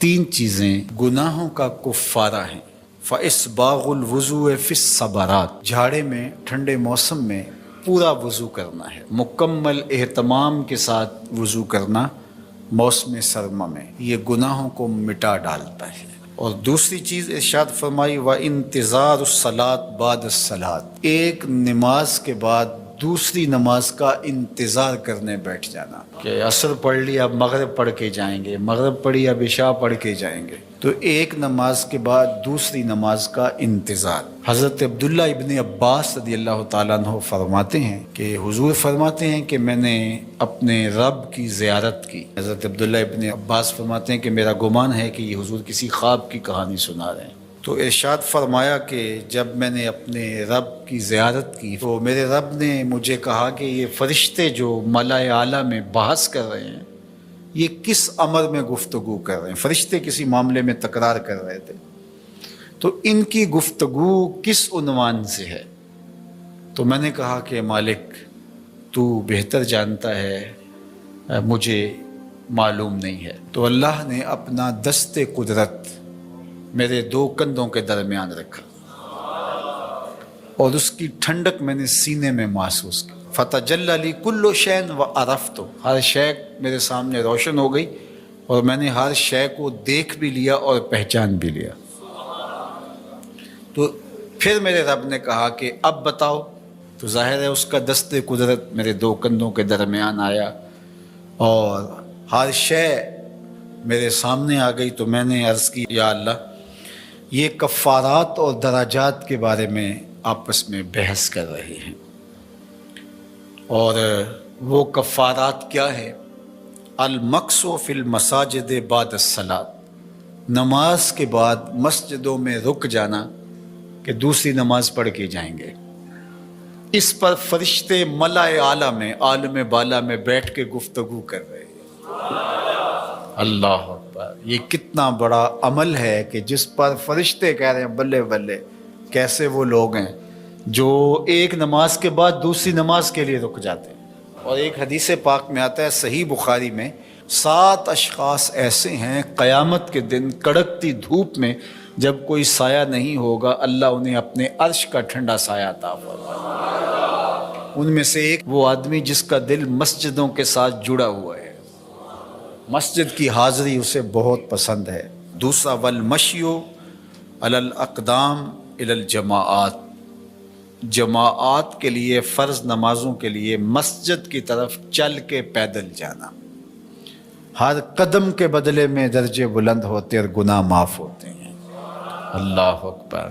تین چیزیں گناہوں کا کفارہ ہیں۔ فَإِسْبَاغُ الْوُضُوءِ فِي الصَّبَرَاتِ، جھاڑے میں ٹھنڈے موسم میں پورا وضو کرنا ہے، مکمل اہتمام کے ساتھ وضو کرنا موسم سرما میں، یہ گناہوں کو مٹا ڈالتا ہے۔ اور دوسری چیز ارشاد فرمائی وَإِنْتِظَارُ الصَّلَاةِ بَعْدَ الصَّلَاةِ، ایک نماز کے بعد دوسری نماز کا انتظار کرنے بیٹھ جانا، کہ عصر پڑھ لی اب مغرب پڑھ کے جائیں گے، مغرب پڑھی اب عشاء پڑھ کے جائیں گے، تو ایک نماز کے بعد دوسری نماز کا انتظار۔ حضرت عبداللہ ابن عباس رضی اللہ تعالیٰ عنہ فرماتے ہیں کہ حضور فرماتے ہیں کہ میں نے اپنے رب کی زیارت کی۔ حضرت عبداللہ ابن عباس فرماتے ہیں کہ میرا گمان ہے کہ یہ حضور کسی خواب کی کہانی سنا رہے ہیں۔ تو ارشاد فرمایا کہ جب میں نے اپنے رب کی زیارت کی تو میرے رب نے مجھے کہا کہ یہ فرشتے جو ملائے اعلیٰ میں بحث کر رہے ہیں یہ کس امر میں گفتگو کر رہے ہیں، فرشتے کسی معاملے میں تکرار کر رہے تھے، تو ان کی گفتگو کس عنوان سے ہے؟ تو میں نے کہا کہ مالک تو بہتر جانتا ہے، مجھے معلوم نہیں ہے۔ تو اللہ نے اپنا دست قدرت میرے دو کندھوں کے درمیان رکھا اور اس کی ٹھنڈک میں نے سینے میں محسوس کی۔ فَتَجَلَّ لِي كُلُّ شَيْءٍ وَعَرَفْتُ، ہر شے میرے سامنے روشن ہو گئی اور میں نے ہر شے کو دیکھ بھی لیا اور پہچان بھی لیا۔ تو پھر میرے رب نے کہا کہ اب بتاؤ، تو ظاہر ہے اس کا دست قدرت میرے دو کندھوں کے درمیان آیا اور ہر شے میرے سامنے آ گئی۔ تو میں نے عرض کی یا اللہ یہ کفارات اور دراجات کے بارے میں آپس میں بحث کر رہے ہیں، اور وہ کفارات کیا ہے؟ المکث فی المساجد بعد الصلاۃ، نماز کے بعد مسجدوں میں رک جانا کہ دوسری نماز پڑھ کے جائیں گے۔ اس پر فرشتے ملائے اعلیٰ میں عالم بالا میں بیٹھ کے گفتگو کر رہے ہیں۔ اللہ اکبر، یہ کتنا بڑا عمل ہے کہ جس پر فرشتے کہہ رہے ہیں بلے بلے، کیسے وہ لوگ ہیں جو ایک نماز کے بعد دوسری نماز کے لیے رک جاتے ہیں۔ اور ایک حدیث پاک میں آتا ہے صحیح بخاری میں، 7 اشخاص ایسے ہیں قیامت کے دن کڑکتی دھوپ میں جب کوئی سایہ نہیں ہوگا اللہ انہیں اپنے عرش کا ٹھنڈا سایہ عطا فرمائے۔ ان میں سے ایک وہ آدمی جس کا دل مسجدوں کے ساتھ جڑا ہوا ہے، مسجد کی حاضری اسے بہت پسند ہے۔ دوسرا والمشی علی الاقدام الی الجماعات، جماعات کے لیے فرض نمازوں کے لیے مسجد کی طرف چل کے پیدل جانا، ہر قدم کے بدلے میں درجے بلند ہوتے اور گناہ معاف ہوتے ہیں۔ اللہ اکبر۔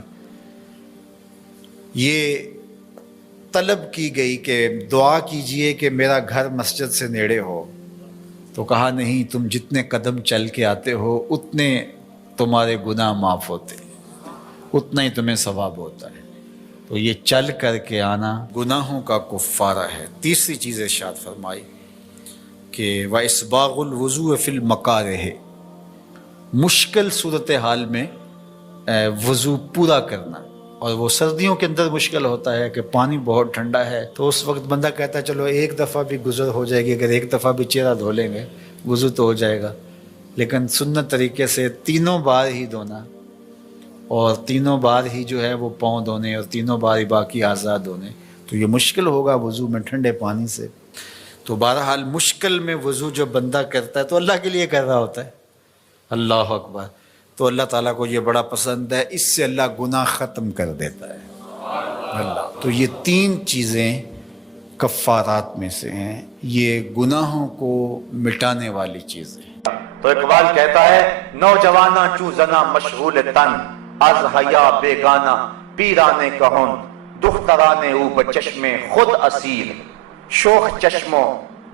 یہ طلب کی گئی کہ دعا کیجئے کہ میرا گھر مسجد سے نیڑے ہو، تو کہا نہیں، تم جتنے قدم چل کے آتے ہو اتنے تمہارے گناہ معاف ہوتے ہیں، اتنا ہی تمہیں ثواب ہوتا ہے۔ تو یہ چل کر کے آنا گناہوں کا کفارہ ہے۔ تیسری چیز ارشاد فرمائی کہ وَإِسْبَاغُ الْوُضُوءِ فِي الْمَكَارِهِ، مشکل صورتحال میں وضو پورا کرنا، اور وہ سردیوں کے اندر مشکل ہوتا ہے کہ پانی بہت ٹھنڈا ہے، تو اس وقت بندہ کہتا ہے چلو ایک دفعہ بھی گزر ہو جائے گی، اگر ایک دفعہ بھی چہرہ دھو لیں گے وضو تو ہو جائے گا، لیکن سنت طریقے سے 3 بار ہی دھونا، اور 3 بار ہی جو ہے وہ پاؤں دھونے، اور 3 بار ہی باقی اعضاء دھونے، تو یہ مشکل ہوگا وضو میں ٹھنڈے پانی سے۔ تو بہرحال مشکل میں وضو جو بندہ کرتا ہے تو اللہ کے لیے کر رہا ہوتا ہے۔ اللہ اکبر۔ تو اللہ تعالیٰ کو یہ بڑا پسند ہے، اس سے اللہ گناہ ختم کر دیتا ہے اللہ۔ تو یہ 3 چیزیں کفارات میں سے ہیں، یہ گناہوں کو مٹانے والی چیزیں۔ تو اقبال کہتا ہے نوجوانہ چو زنا مشغول تن، از حیا بیگانہ پیرانے کہن، دخترانے او بچشم خود اسیر، شوخ چشمو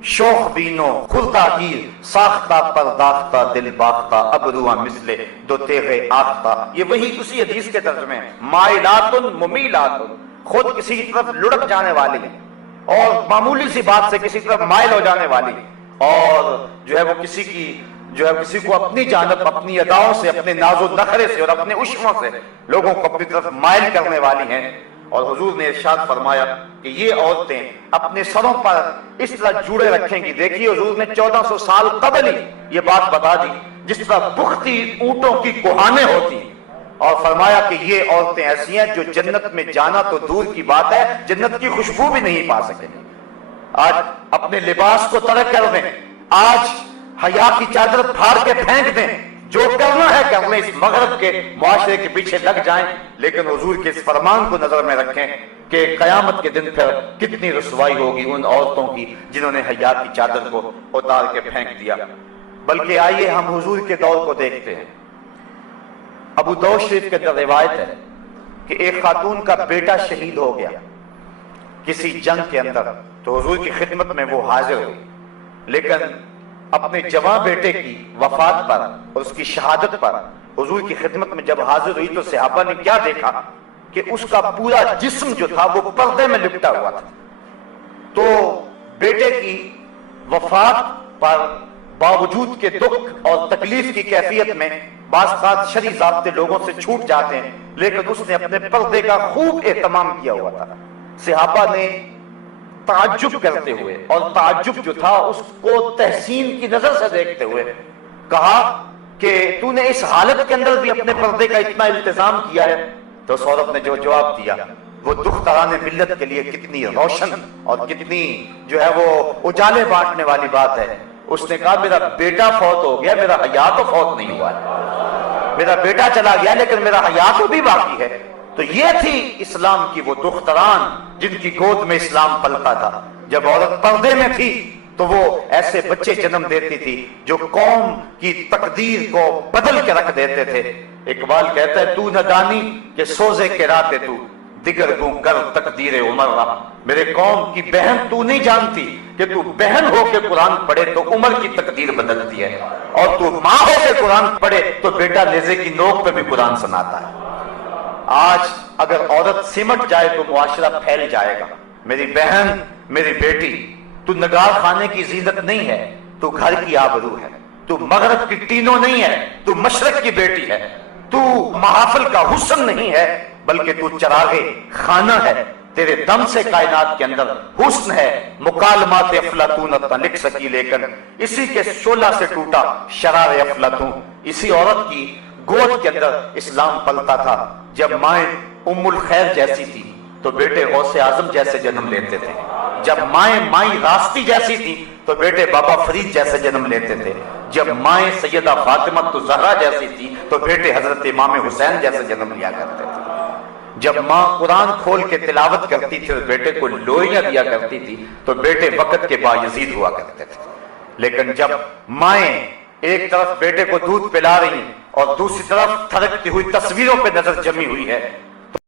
شوخ بینو خلدہ گیر، ساختہ پرداختہ دل باختہ ابروہ مثل دو تیغ آختہ۔ یہ وہی اسی حدیث کے ترجمے ہیں، مائلات ممیلات، خود کسی طرف لڑک جانے والی اور معمولی سی بات سے کسی طرف مائل ہو جانے والی، اور جو ہے وہ کسی کو اپنی جانب اپنی اداؤں سے، اپنے ناز و نخرے سے اور اپنے عشموں سے لوگوں کو اپنی طرف مائل کرنے والی ہیں، اور حضور نے ارشاد فرمایا کہ یہ عورتیں اپنے سروں پر اس طرح جوڑے رکھیں گی. دیکھیے حضور نے 1400 سال قبل ہی یہ بات بتا دی جس طرح پختی اونٹوں کی کوہانیں ہوتی ہیں، اور فرمایا کہ یہ عورتیں ایسی ہیں جو جنت میں جانا تو دور کی بات ہے، جنت کی خوشبو بھی نہیں پا سکیں گے. آج اپنے لباس کو ترک کر دیں، آج حیا کی چادر پھاڑ کے پھینک دیں، جو کرنا ہے کر لیں، اس مغرب کے معاشرے کے پیچھے لگ جائیں، لیکن حضور کے اس فرمان کو نظر میں رکھیں کہ قیامت کے دن پھر کتنی رسوائی ہوگی ان عورتوں کی جنہوں نے حیا کی چادر کو اتار کے پھینک دیا. بلکہ آئیے ہم حضور کے دور کو دیکھتے ہیں. ابو داؤد شریف کے اندر روایت ہے کہ ایک خاتون کا بیٹا شہید ہو گیا کسی جنگ کے اندر، تو حضور کی خدمت میں وہ حاضر ہوئی، لیکن اپنے جوان بیٹے کی وفات پر اور اس کی شہادت پر حضور کی خدمت میں جب حاضر ہوئی تو صحابہ نے کیا دیکھا کہ اس کا پورا جسم جو تھا وہ پردے میں لپٹا ہوا تھا. تو بیٹے کی وفات پر باوجود کے دکھ اور تکلیف کی کیفیت میں بعض اوقات شرعی ضابطے لوگوں سے چھوٹ جاتے ہیں، لیکن اس نے اپنے پردے کا خوب اہتمام کیا ہوا تھا. صحابہ نے تعجب کرتے ہوئے، اور تعجب جو تھا اس کو تحسین کی نظر سے دیکھتے ہوئے، کہا کہ تو نے اس حالت کے اندر بھی اپنے پردے کا اتنا التزام کیا ہے. تو اس عورت نے جو جواب دیا وہ دختران ملت کے لیے کتنی روشن اور کتنی جو ہے وہ اجالے بانٹنے والی بات ہے. اس نے کہا میرا بیٹا فوت ہو گیا، میرا حیا تو فوت نہیں ہوا ہے، میرا بیٹا چلا گیا لیکن میرا حیا تو بھی باقی ہے. تو یہ تھی اسلام کی وہ دختران جن کی گود میں اسلام پلتا تھا. جب عورت پردے میں تھی تو وہ ایسے بچے جنم دیتی تھی جو قوم کی تقدیر کو بدل کے رکھ دیتے تھے. اقبال کہتا ہے تو نہ دانی کہ سوزے کے راتے تو دیگر گوں گر تقدیر عمر رہا. میرے قوم کی بہن تو نہیں جانتی کہ تو بہن ہو کے قرآن پڑھے تو عمر کی تقدیر بدلتی ہے، اور تو ماں ہو کے قرآن پڑھے تو بیٹا نیزے کی نوک پہ بھی قرآن سناتا ہے. آج اگر عورت سمٹ جائے تو معاشرہ پھیل جائے گا. میری بہن، میری بیٹی، تو نگار خانے کی زینت نہیں ہے، تو گھر کی آبرو ہے. تو مغرب کی ٹینوں نہیں ہے، تو مشرق کی بیٹی ہے. تو محافل کا حسن نہیں ہے بلکہ تو چراغے خانہ ہے. تیرے دم سے کائنات کے اندر حسن ہے. مکالمات افلاطون نہ لکھ سکی لیکن اسی کے شعلہ سے ٹوٹا شرار افلاطون. اسی عورت کی گود کے اندر اسلام پلتا تھا. جب مائیں ام الخیر جیسی تھی تو بیٹے غوث اعظم جیسے جنم لیتے تھے. جب مائیں مائی راستی جیسی تھی تو بیٹے بابا فرید جیسے جنم لیتے تھے. جب مائیں سیدہ فاطمہ زہرا جیسی تھی تو بیٹے حضرت امام حسین جیسے جنم لیا کرتے تھے. جب ماں قرآن کھول کے تلاوت کرتی تھی اور بیٹے کو لوئیاں دیا کرتی تھی تو بیٹے وقت کے بایزید ہوا کرتے تھے. لیکن جب مائیں ایک طرف بیٹے کو دودھ پلا رہی اور دوسری طرف تھرکتی ہوئی تصویروں پہ نظر جمی ہوئی ہے